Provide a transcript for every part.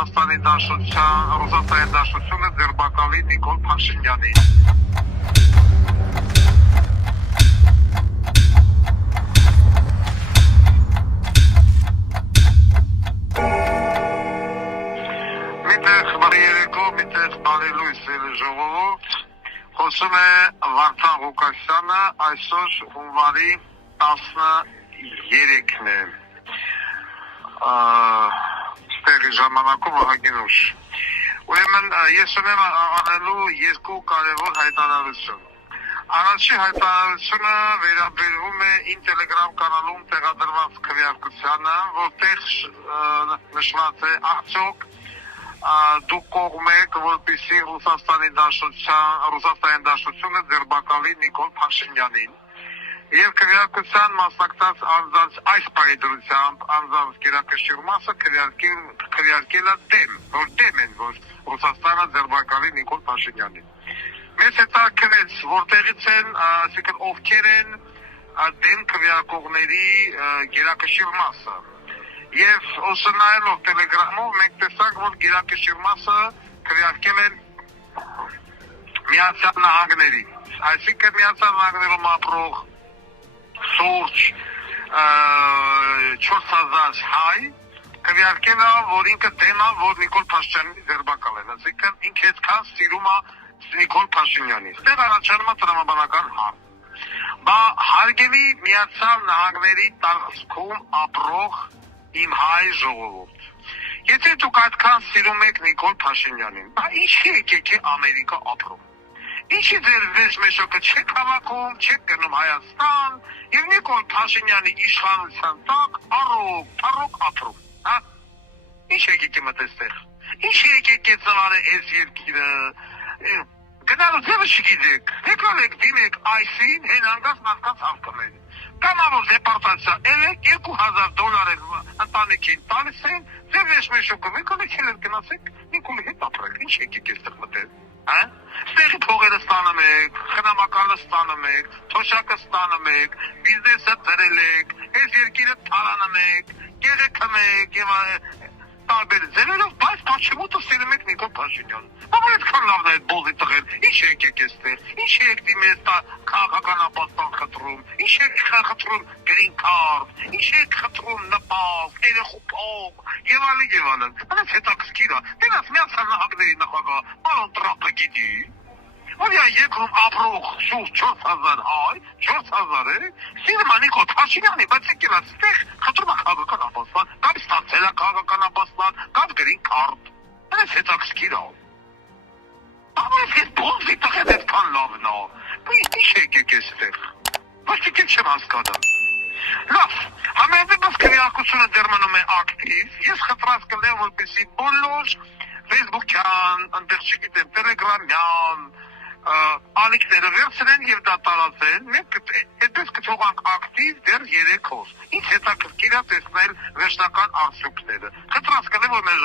Ռուսաստանի Դաշնությունը ձերբակալի Նիկոլ Փաշինյանին։ Միտեղ բարի երեկո, միտեղ բարի լույս ժողովուրդ, խոսում է Վարդան Ղուկասյանը, այսօր հունվարի 13-ն է, ստեղի ժամանակում ահագին ուշ։ Ուրեմն ես ունեմ անելու երկու կարևոր հայտարարություն։ Առաջի հայտարարությունը վերաբերվում է իմ Telegram կանալում տեղադրված քվեարկությանը, որտեղ նշված է արդյոք դուք կողմ եք, որպեսզի Ռուսաստանի Դաշնությունը ձերբակալի Նիկոլ Փաշինյանին։ Եվ քվեարկության մասնակցած անձանց այս պայդրությամբ անձանց գերակշիռ մասը քվեարկել է դեմ, որ դեմ են, որ Ռուսաստանը ձերբակալի Նիկոլ Փաշինյանին։ Մեզ հետաքրքրեց որտեղից են, այսինքն ովքեր են դեմ քվեարկողների գերակշիռ մասը։ Եվ ուսանայելով Telegram-ով մենք տեսանք, որ գերակշիռ մասը քվեարկել են Միացյալ Նահանգների, այսինքն Միացյալ Նահանգներում ապրող շուրջ 4000 հայ քվեարկել է, որ ինքը դեմ է, որ Նիկոլ Փաշինյանի ձերբակալեն, այսինքն ինքը այդքան սիրում է Նիկոլ Փաշինյանին։ Ստեղ առաջանում է տրամաբանական հարց։ Հարգելի Միացյալ Նահանգների տարածքում ապրող իմ հայ ժողովուրդ, եթե դուք այդքան սիրում եք Նիկոլ Փաշինյանին, ինչի եկեք է Ամերիկա ապրում։ Ինչի ձեր վերջմեջոկը չեք հավաքում, չեք գնում Հայաստան և Նիկոլ Փաշինյանի իշխանության տակ առոք ապրում։ Ինչ եկեք է մտեստեղ։ Ինչ եկեք է ծվար է այս երկիրը։ Գնալու ձևը չգիտեք, եկալեք դիմեք այսին հեն անգաց մարդկանց հավկմեն։ Կամավոր դեպարտացիա էլեք $2000 ընտանիքին տալիս են, ձեր վերջմեջոկը եկալեք հելեր գնացեք Նիկոլի հետ ապրեք, ինչ եկեք էստեղ մտել։ Ստեղի փողերը ստանում եք, խնամակալը ստանում եք, թոշակը ստանում եք, բիզնեսը ծրել եք, այս երկիրը թարանում եք, գեղեքում եք և տարբեր ձևերով, բայց պաչմուտը սիրում եք Նիկոլ Փաշինյան։ Բայց այդքան լավն է այդ բոլի տղեր, ինչ եկեք էստեղ, ինչ եք դիմես քաղաքական ապաստան խտրում, ինչ եք խտրում green card, ինչ եք խտրում նպաստ, երեխու փող, և այլն։ Անց հետաքրքիր է, դրանց Միացյալ Նահանգների նախագահ պարոն Տրամփը գիտի, որ երկրում ապրող շուրջ 4000 հայ, 4000 է, սիրում է Նիկոլ Փաշինյանի, բայց եկել է ստեղ խտրում է քաղաքական ապաստան, կամ ստացել է քաղաքական ապաստան, կամ green card, անց հետաքրքիր է։ Բայց ես բոլի տղեր այդքան լավն է, ինչ եկեք էստեղ, ոչ եկեք չեմ հասկանում։ Լավ, համենայնիվ քվեարկությունը դեռ մնում է ակտիվ, ես խնդրած կլեմ, որպեսզի բոլոր Facebook-յան, այնտեղ չգիտեմ, Telegram-յան, ալիքները վերցնեն և դա տարածեն, մենք այդպես կթողանք ակտիվ դեռ 3 օր։ Ինձ հետաքրքիր է տեսնել վերջնական արդյունքները։ Խնդրած կլեմ, որ մեր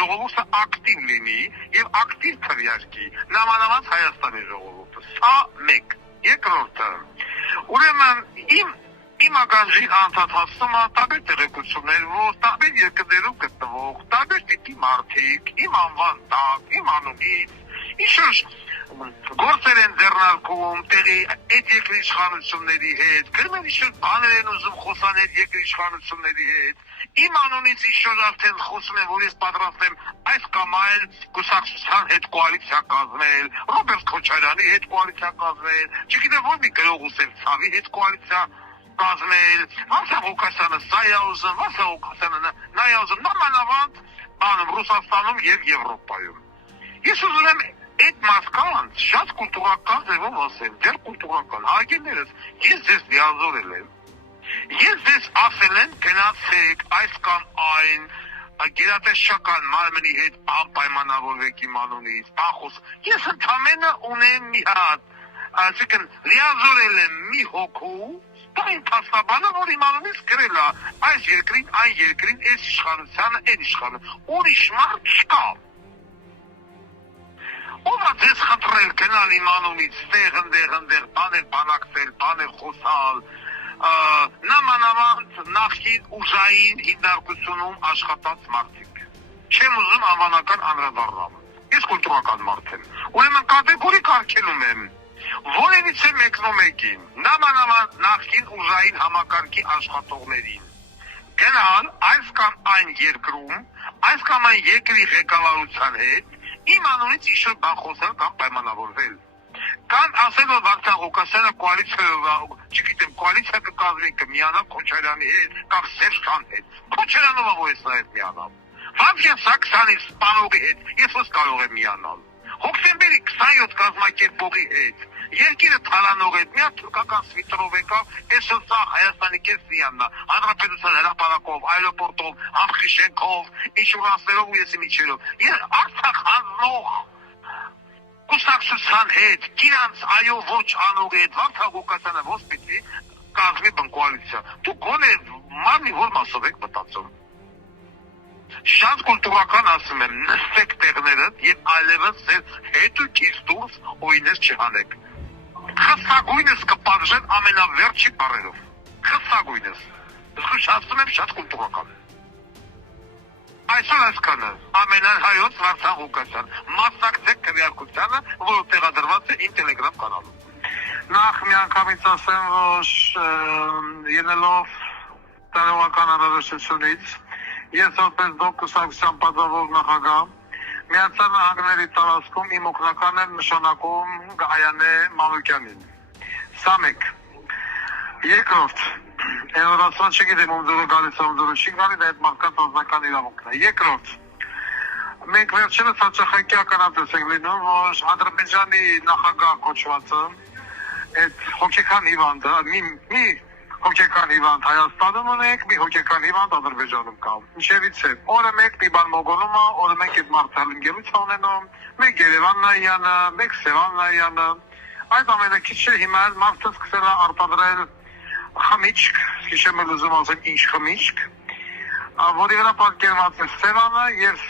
ժողովուրդը ակտիվ լինի և ակտիվ քվեարկի, նամանավանդ Հայաստանի ժողովուրդը։ Սա մեկ։ Երկրորդը, ուրեմն իմ ականջին անդադացնում է տարբեր տեղեկություններ, որ տարբեր երկրներում գտնվող, տարբեր տիպի մարդիկ, իմ անվան տակ, իմ անունից, ինչ-որ գործեր են ձեռնարկում տեղի այդ երկրի իշխանությունների հետ, գրմեն ինչ-որ բաներ են ուզում խոսան այդ երկրի իշխանությունների հետ, իմ անունից ինչ-որ արդեն խոսում են, որ ես պատրաստ եմ այս կամ այլ կուսակցության հետ կոալիցիա կազմել, Ռոբերտ Քոչարյանի հետ կոալիցիա կազմել, չգիտեմ որ մի գրող Ուսեփցավի հետ կոալիցիա կազմել, Վարդան Ղուկասյանը սա է ուզում, Վարդան Ղուկասյանը նա է ուզում, նամանավանդ Ռուսաստանում և Եվրոպայում։ Ես ուզում եմ այդ մարդկանց շատ կուլտուրական ձևով ասեմ, դեռ կուլտուրական, հարգելներս, ես ձեզ լիազորել եմ, ես ձեզ ասել եմ գնացեք այս կամ այն գերատեսչական մարմնի հետ անպայմանավորվեք իմ անունից, ես ընդամենը ունեմ մի հատ, այսինքն լիազորել եմ մի հոգու, այն փաստաբանը, որ իմ անունից գրել է այս երկրին, այն երկրին, այս իշխանությանը, այն իշխանը, ուրիշ մարդ չկա։ Ով է ձեզ խնդրել գնալ իմ անունից ստեղ, ընդեղ, բաներ բանակցել, բաներ խոսալ, նամանավանդ նախկին ուժային հիմնարկությունում աշխատած մարդիկ։ Չեմ ուզում անվանական անդրադառնալ։ Ես կուլտուրական մարդ եմ։ Ուրեմն կատեգորիկ արգելում եմ որևիցե մեկնոմեկին, նամանավանդ նախկին ուժային համակարգի աշխատողներին գնալ այս կամ այն երկրում, այս կամ այն երկրի ղեկավարության հետ իմ անունից ինչ-որ բան խոսել կամ պայմանավորվել։ Կան ասել, որ Վարդան Ղուկասյանը կոալիցիա կկազմի կմիանա Քոչարյանի հետ կամ Սերժան հետ։ Քոչարյանովը որ ես նա հետ միանալ։ Վարդան Սաքսյանի սպանողի հետ ես ո՞ս կարող եմ միանալ։ Հոկտեմբերի 27 կազմակերպողի հետ, երկիրը թալանող հետ, միա թուրքական սվիտրով եկավ, այսօր սա Հայաստանի կես միանա, հանրապետության հրապարակով, այրոպորտով, Համխիշենքով, ինչ-որ անձներով ու եսի միջերով։ Ես Արցախ հանձնող կուսակցության հետ, իրանց այո ոչ անողի հետ, Վարդան Ղուկասյանը ո՞ս պիտի կազմի կոալիցիա։ Դու գոնե մարմնի որ մասով եք մտածում։ Շատ կուլտուրական ասում եմ, նստեք տեղներդ եւ այլևս ձեր հետ ու քիչ դուրս օյներ չհանեք։ Խստագույնս կպատժեն ամենավերջի բառերով։ Խստագույնս։ Ես ասում եմ շատ կուլտուրական։ Այսօր այսքանը ամենայն հայոց Վարդան Ղուկասյան մասնակցեք քվեարկությանը, որը տեղադրված է իմ Telegram կանալում։ Նախ միանգամից ասեմ, որ ելնելով տարողական անհրաժեշտությունից ես որպես դոկուսակցության պատվավոր նախագահ Միացյալ Նահանգների տարածքում իմ օգնականն եմ նշանակում Գայանե Մանուկյանին։ Սա մեկ։ Երկրորդ, Էնորացան չգիտեմ ում դուրը գալիս ում դուրը չի գալի, դա այդ մարդկանց անձնական իրավունքն է։ Երկրորդ, մենք վերջինս հաճախակի ականատես ենք լինում, որ Ադրբեջանի նախագահ կոչվածը այդ հոգեկան հիվանդը, մի հոգեկան հիվանդ Հայաստանում ունենք, մի հոգեկան հիվանդ Ադրբեջանում կա։ Ինչևից է, օրը մեկ մի բան մոգոնում է, օրը մեկ այդ մարդը ընկերություն ունենում, մեկ Երևան Նայանը, մեկ Սևան Նայանը։ Այդ ամենը քիչ է հիմա մարդը սկսել է արտադրել խմիչք, հիշեմ եմ ուզում ասեմ ինչ խմիչք, որի վրա պատկերված է Սևանը եւ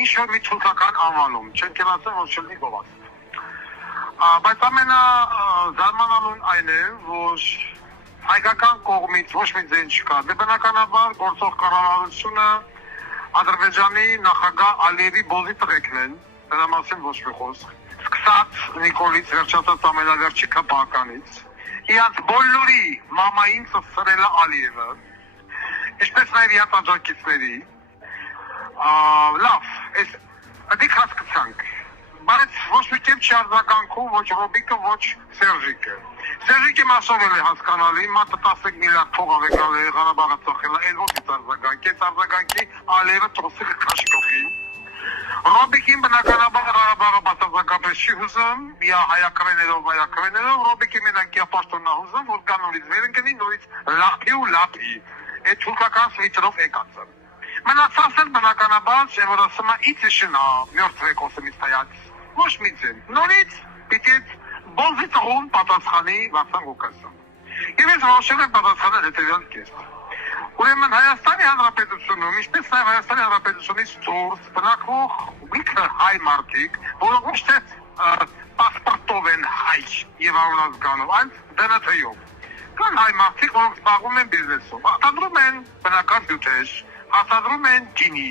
ինչ-որ մի թուրքական անվանում, չեմ ասեմ, որ չլինի գովաս։ Բայց ամենազարմանալուն այն է, որ հայկական կողմից ոչ մի ձայն չկա։ Դե բնականաբար գործող կառավարությունը Ադրբեջանի նախագահ Ալիևի բոզի տղեկն են, դրա մասին ոչ մի խոսք։ Սկսած Նիկոլից վերջացած ամենավերջի ԿՊԱ-ականից, իրանց բոլորի մամային ծծրել է Ալիևը, ինչպես նաև իրանց աջակիցների։ Լավ, այս դիք հասկացանք, բայց ոչ մի կերպ չի արձագանքում ոչ Ռոբիկը, ոչ Սերժիկը։ Սերժիկը մասով է հասկանալի, մատը 10 միլիարդ փող ավեկալ է Ղարաբաղը ծախել է, այդ ո՞նց արձագանքի, այս արձագանքի Ալիևը տոսի քաշկողին։ Ռոբիկին բնականաբար Ղարաբաղը բացարձակապես չի հուզում, միա հայակրեներով, Ռոբիկի մենակ պաշտոնն է հուզում, որ կա նորից վեր ընկնի, նորից լափի ու լափի, այդ թուրքական սվիտրով եկածը։ Մնացած էլ բնականաբար, չէ որ ասում է, իցի շնա, մյորթվեք օսմից հայաց, ոչ մի ձեն, նորից պիտի բոզի տղուն պատասխանի Վարդան Ղուկասյան։ Եվ ես որոշել եմ պատասխանել հետևյալ կերպ։ Ուրեմն Հայաստանի Հանրապետությունում, ինչպես նաև Հայաստանի Հանրապետությունից դուրս բնակվող ինքը հայ մարդիկ, որոնք ոչ թե պասպորտով են հայ եւ անունազգանով, այլ ԴՆԹ-ով։ Կան հայ մարդիկ, որոնք զբաղվում են բիզնեսով, արտադրում են բնական հյութեր, արտադրում են գինի,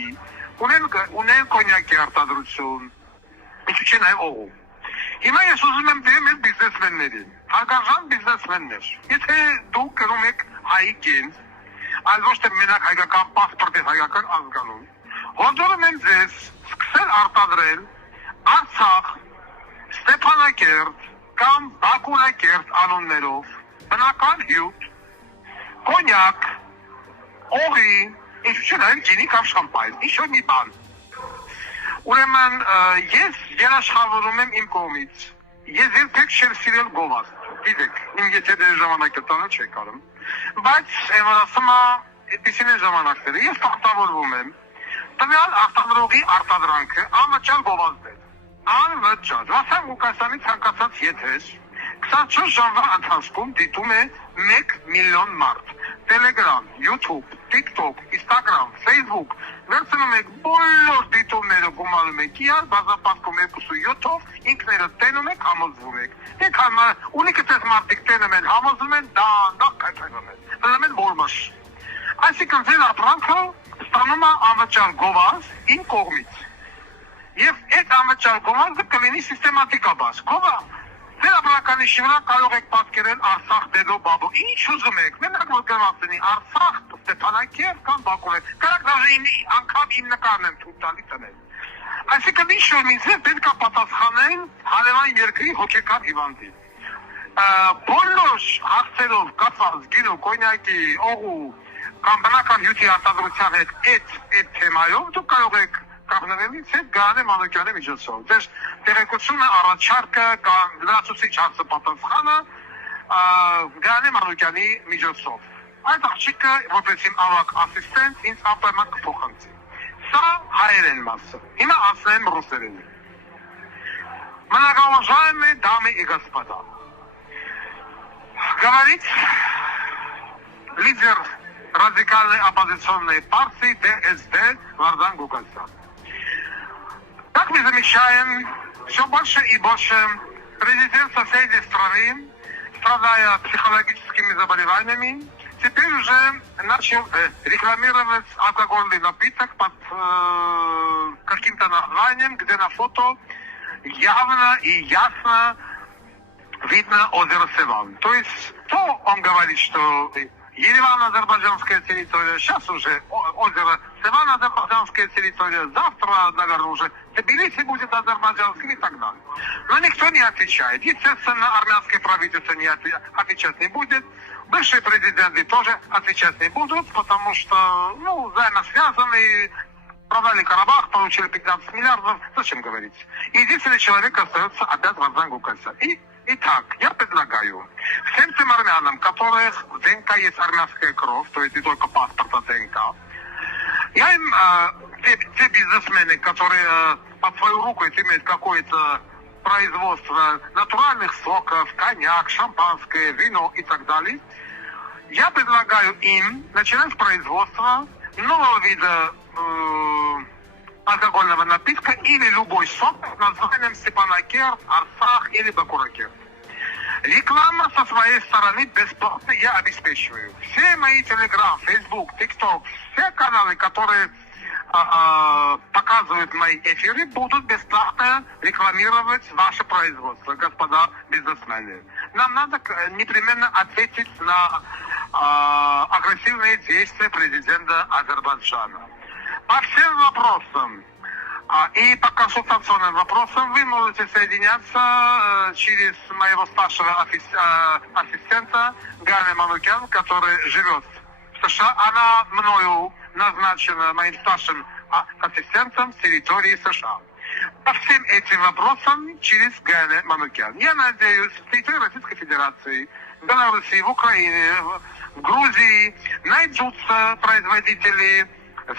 ունեն կոնյակի արտադրություն, ինչու՞ չէ նաև օղու։ Հիմա ես ուզում եմ դեմ այդ բիզնեսմեններին, հարգարժան բիզնեսմեններ, եթե դուք կրում եք հայի կենձ, այլ ոչ թե մենակ հայկական պասպորտ եւ հայկական ազգանուն, հորդորում եմ ձեզ սկսել արտադրել Արցախ, Ստեփանակերտ կամ Բաքունակերտ անուններով բնական հյութ, կոնյակ, օղի, ինչու՞ չէ նաև գինի կամ շամպայն, ինչ-որ մի բան։ Ուրեմն ես երաշխավորում եմ իմ կողմից, ես երբեք չեմ սիրել գովազդ, գիտեք, իմ եթե դեր ժամանակը տանը չեք արում, բայց ասում է, այդպիսին են ժամանակները, ես պարտավորվում եմ տվյալ արտադրողի արտադրանքը անվճար գովազդել, անվճար, Վարդան Ղուկասյանի ցանկացած եթեր 24 ժամվա ընթացքում դիտում է 1 միլիոն մարդ, Telegram, YouTube, TikTok, Instagram, Facebook, վերցնում եք բոլոր դիտումները գումարում եք իրար, բազապատկում 2.7-ով, ինքներդ տենում եք, համոզվում եք։ Եք ունիկը տես մարդիկ տենում են, համոզվում են, դա քայքայնում են, դնում են որմաշ։ Այսինքն ձեր ապրանքը ստանում է անվճար գովազ իմ կողմից։ Եվ այդ անվճար գովազը կլինի սիստեմատիկաբար։ Գովա Վերաբնականի շվրա կարող եք պատկերել Արցախ դեդո բաբո։ Ինչ ուզում եք, մենակ որ գրվածնի Արցախ, Ստեփանակերտ կամ Բաքու։ Կարակ դաժե անգամ իմ նկարն եմ թույլ տալի տնել։ Այսինքն ինչ որ ինձ պետք է պատասխանեն հարևան երկրի հոգեկան հիվանդի։ Բոլոր հարցերով կապված գինու, կոնյակի, օղու կամ բնական հյութի արտադրության հետ այդ թեմայով դուք կարող եք կապնվելից հետ Գայանե Մանուկյանի միջոցով։ Դες տեղեկությունը առաջարկը կամ լրացուցիչ հարցը պատասխանը Գայանե Մանուկյանի միջոցով։ Այդ աղջիկը որպես իմ ավակ ասիստենտ ինձ անպայման կփոխանցի։ Սա հայերեն մասը։ Հիմա ասեմ ռուսերեն։ Многоуважаемые дамы и господа, говорит лидер радикальной оппозиционной партии ДСД Вардан Гукасян. Как мы замечаем, все больше и больше президент соседней страны, страдая психологическими заболеваниями, теперь уже начал рекламировать алкогольный напиток под каким-то названием, где на фото явно и ясно видно озеро Севан. То есть, то он говорит, что Ереван азербайджанская территория, сейчас уже озеро Севан азербайджанская территория, завтра, наверное, уже Тбилиси будет азербайджанским и так далее. Но никто не отвечает. Естественно, армянское правительство отвечать не будет. Бывшие президенты тоже отвечать не будут, потому что, взаимосвязанные, продали Карабах, получили 15 миллиардов, зачем говорить? Единственный человек остается опять Вардан Гукасян. Итак, я предлагаю всем тем армянам, у которых в ДНК есть армянская кровь, то есть не только паспорт, а ДНК, я им, те бизнесмены, которые под свою руку имеют какое-то производство натуральных соков, коньяк, шампанское, вино и так далее, я предлагаю им начинать производство нового вида алкогольного напитка или любой сок под названием Степанакерт, Арцах или Бакуракерт. Реклама со своей стороны бесплатно я обеспечиваю. Все мои Telegram, Facebook, TikTok, все каналы, которые показывают мои эфиры, будут бесплатно рекламировать ваше производство, господа бизнесмены. Нам надо непременно ответить на агрессивные действия президента Азербайджана. По всем вопросам и по консультационным вопросам вы можете соединяться через моего старшего ассистента Гаяне Манукян, который живет в США. Она мною назначена моим старшим ассистентом с территории США. По всем этим вопросам через Гаяне Манукян. Я надеюсь, в территории Российской Федерации, в Беларуси, в Украине, в Грузии найдутся производители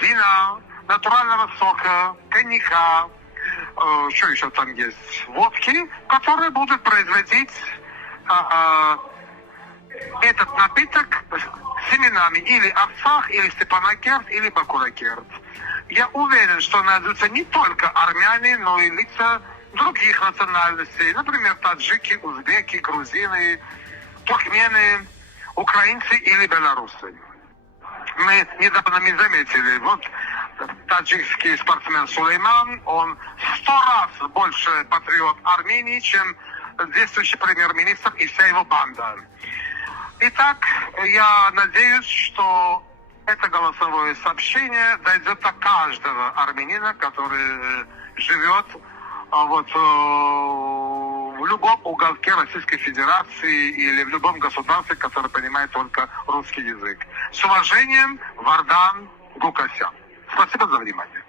вина, натурального сока, коньяка, что еще там есть, водки, которые будут производить этот напиток семенами или Арцах, или Степанакерт, или Бакуракерт. Я уверен, что найдутся не только армяне, но и лица других национальностей, например, таджики, узбеки, грузины, туркмены, украинцы или белорусы. Мы недавно заметили, вот таджикский спортсмен Сулейман, он 100 раз больше патриот Армении, чем действующий премьер-министр и вся его банда. Итак, я надеюсь, что это голосовое сообщение дойдет до каждого армянина, который живет в любом уголке Российской Федерации или в любом государстве, которое понимает только русский язык. С уважением, Вардан Гукасян. Спасибо за внимание.